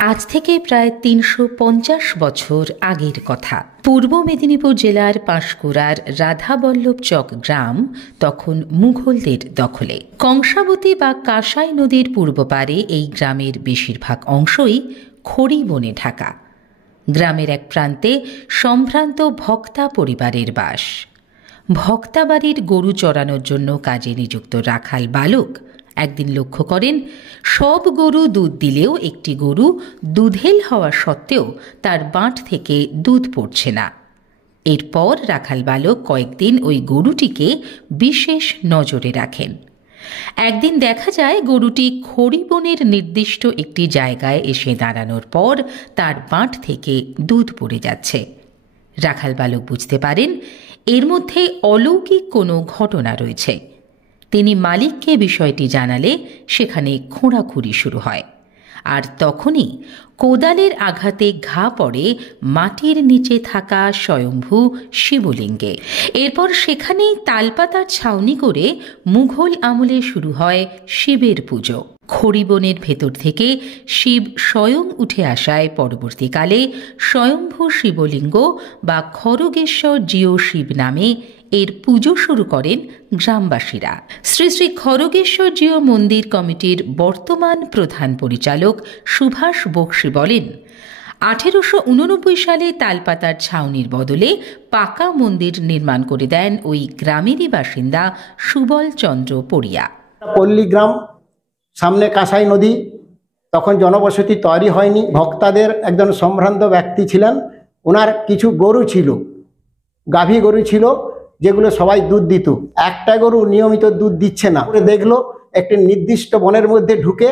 আজ থেকে প্রায় ৩৫০ বছর আগের কথা। পূর্ব মেদিনীপুর জেলার পাঁশকুড়ার রাধাবল্লভ চক গ্রাম তখন মুঘলদের দখলে। কংসাবতী বা কাঁসাই নদীর পূর্ব পারে এই গ্রামের বেশিরভাগ অংশই খড়ি বনে ঢাকা। গ্রামের এক প্রান্তে সম্ভ্রান্ত ভক্তা পরিবারের বাস। ভক্তা বাড়ির গরু চড়ানোর জন্য কাজে নিযুক্ত রাখাল বালক একদিন লক্ষ্য করেন, সব গরু দুধ দিলেও একটি গরু দুধেল হওয়া সত্ত্বেও তার বাঁট থেকে দুধ পড়ছে না। এরপর রাখাল বালক কয়েকদিন ওই গরুটিকে বিশেষ নজরে রাখেন। একদিন দেখা যায় গরুটি খড়ি বনের নির্দিষ্ট একটি জায়গায় এসে দাঁড়ানোর পর তার বাঁট থেকে দুধ পড়ে যাচ্ছে। রাখাল বালক বুঝতে পারেন এর মধ্যে অলৌকিক কোনো ঘটনা রয়েছে। তিনি মালিককে বিষয়টি জানালে সেখানে খোঁড়াখুঁড়ি শুরু হয়, আর তখনই কোদালের আঘাতে ঘা পড়ে মাটির নিচে থাকা স্বয়ম্ভু শিবলিঙ্গে। এরপর সেখানেই তালপাতার ছাউনি করে মুঘল আমলে শুরু হয় শিবের পুজো। খড়িবনের ভেতর থেকে শিব স্বয়ং উঠে আসায় পরবর্তীকালে স্বয়ম্ভু শিবলিঙ্গ বা খড়গেশ্বর জিও শিব নামে এর পুজো শুরু করেন গ্রামবাসীরা। শ্রী শ্রী খড়গেশ্বর জিও মন্দির কমিটির বর্তমান প্রধান পরিচালক সুভাষ বক্সী বলেন, 1889 সালে তালপাতার ছাউনির বদলে পাকা মন্দির নির্মাণ করে দেন ওই গ্রামেরই বাসিন্দা সুবল চন্দ্র পড়িয়া। পল্লী গ্রাম, সামনে কাঁসাই নদী, তখন জনবসতি তৈরি হয়নি। ভক্তাদের একজন সম্ভ্রান্ত ব্যক্তি ছিলেন, ওনার কিছু গরু ছিল, গাভী গরু ছিল, যেগুলো সবাই দুধ দিত। একটা গরু নিয়মিত দুধ দিচ্ছে না, দেখলো একটি নির্দিষ্ট বনের মধ্যে ঢুকে,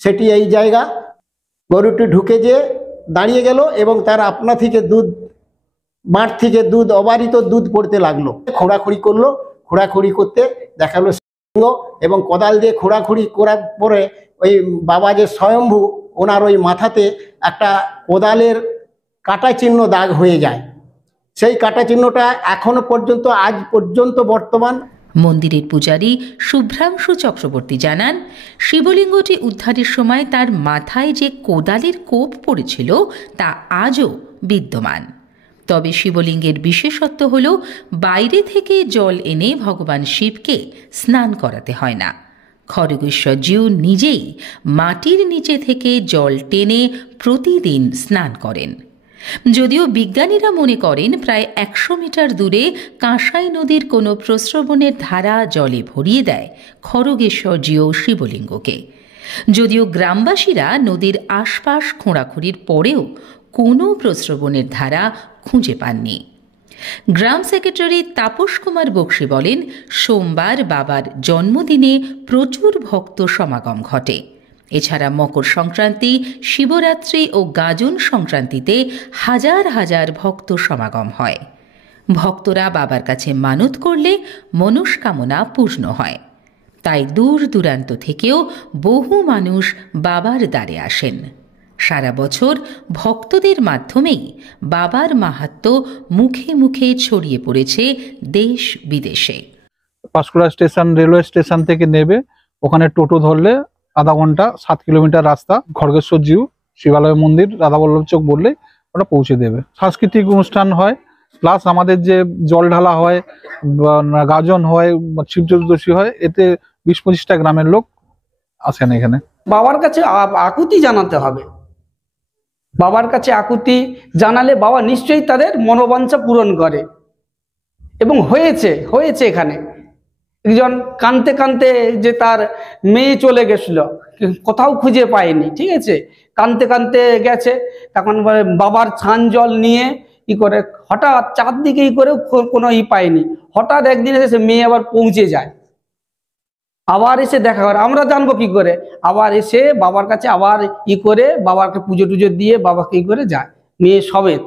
সেটি এই জায়গা। গরুটি ঢুকে যে দাঁড়িয়ে গেল এবং তার আপনা থেকে দুধ, বাঁট থেকে দুধ, অবারিত দুধ পড়তে লাগলো। খোঁড়াখুড়ি করলো, খোঁড়াখুড়ি করতে দেখালো এবং কোদাল দিয়ে খোঁড়াখুড়ি করার পরে ওই বাবা যে স্বয়ম্ভু, ওনার ওই মাথাতে একটা কোদালের কাটা চিহ্ন দাগ হয়ে যায়। সেই কাটা চিহ্নটা এখনো পর্যন্ত, আজ পর্যন্ত বর্তমান। মন্দিরের পূজারী শুভ্রাংশু চক্রবর্তী জানান, শিবলিঙ্গটি উদ্ধারের সময় তার মাথায় যে কোদালের কোপ পড়েছিল তা আজও বিদ্যমান। তবে শিবলিঙ্গের বিশেষত্ব হল বাইরে থেকে জল এনে ভগবান শিবকে স্নান করাতে হয় না। খড়গেশ্বর জিউ নিজেই মাটির নিচে থেকে জল টেনে প্রতিদিন স্নান করেন। যদিও বিজ্ঞানীরা মনে করেন প্রায় 100 মিটার দূরে কাঁসাই নদীর কোনো প্রস্রবণের ধারা জলে ভরিয়ে দেয় খড়গেশ্বর জিউ শিবলিঙ্গকে। যদিও গ্রামবাসীরা নদীর আশপাশ খোঁড়াখুঁড়ির পরেও কোনো প্রস্রবণের ধারা খুঁজে পাননি। গ্রাম সেক্রেটারি তাপস কুমার বক্সী বলেন, সোমবার বাবার জন্মদিনে প্রচুর ভক্ত সমাগম ঘটে। এছাড়া মকর সংক্রান্তি, শিবরাত্রি ও গাজন সংক্রান্তিতে হাজার হাজার ভক্ত সমাগম হয়। ভক্তরা বাবার কাছে মানত করলে মনস্কামনা পূর্ণ হয়। তাই দূর দূরান্ত থেকেও বহু মানুষ বাবার দ্বারে আসেন। সারা বছর ভক্তদের মাধ্যমেই বাবার মাহাত্ম্য মুখে মুখে ছড়িয়ে পড়েছে দেশ বিদেশে। পাঁশকুড়া স্টেশন, রেলওয়ে স্টেশন থেকে নেবে, ওখানে টোটো ধরলে আধা ঘন্টা, 7 কিলোমিটার রাস্তা। খড়গেশ্বর জিউ শিবালয় মন্দির, রাধাবল্লভ চক বললে ওটা পৌঁছে দেবে। সাংস্কৃতিক অনুষ্ঠান হয়, প্লাস আমাদের যে জল ঢালা হয়, গাজন হয়, শিব চতুর্দশী হয়, এতে 20-25টা গ্রামের লোক আসেন এখানে। বাবার কাছে আকুতি জানাতে হবে। বাবার কাছে আকুতি জানালে বাবা নিশ্চয়ই তাদের মনোবাঞ্ছা পূরণ করে, এবং হয়েছে এখানে একজন কাঁদতে কাঁদতে যে তার মেয়ে চলে গেছিল, কোথাও খুঁজে পায়নি, ঠিক আছে, কাঁদতে কাঁদতে গেছে, তখন বাবার ছান জল নিয়ে করে হঠাৎ চারদিকে করে কোনো পায়নি, হঠাৎ একদিন এসে মেয়ে আবার পৌঁছে যায়, আবার এসে দেখা করে। আমরা জানবো কি করে? আবার এসে বাবার কাছে আবার করে বাবাকে পুজো টুজো দিয়ে বাবাকে করে যায়, মেয়ে সমেত।